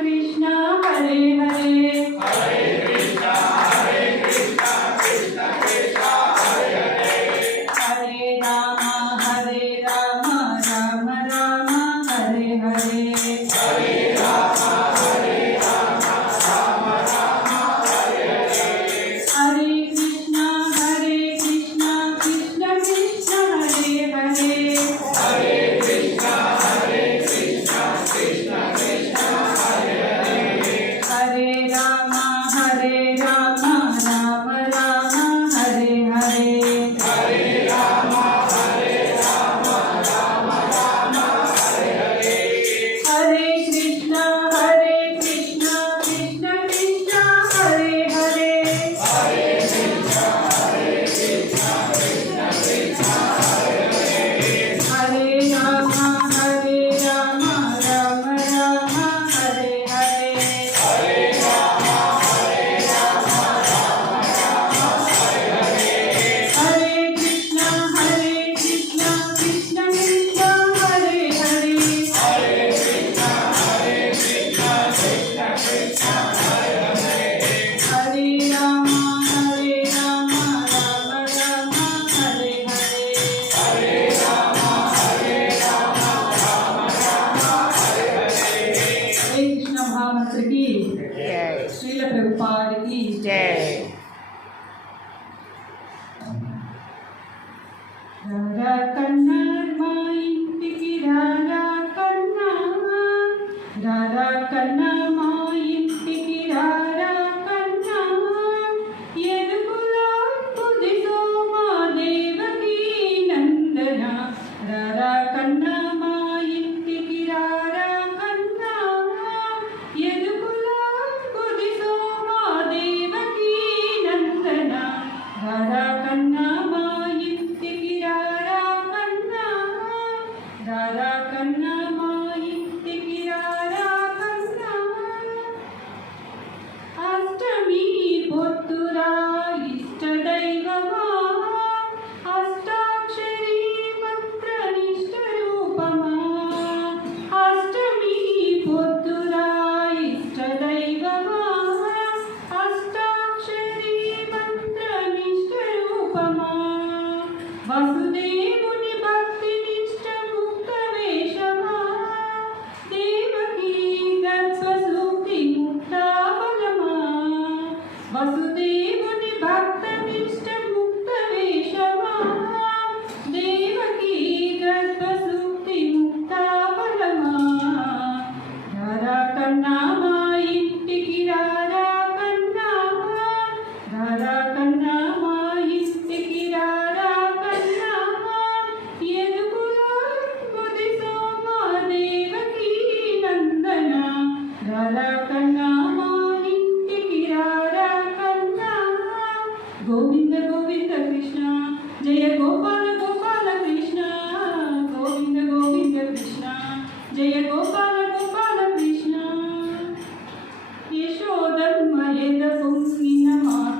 कृष्ण हरे हरे हरा कन्नर माई टिकिरा राधा कन्ना गोपाल कृष्ण यशोधर्मयदपुंसि नमः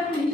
Hallelujah.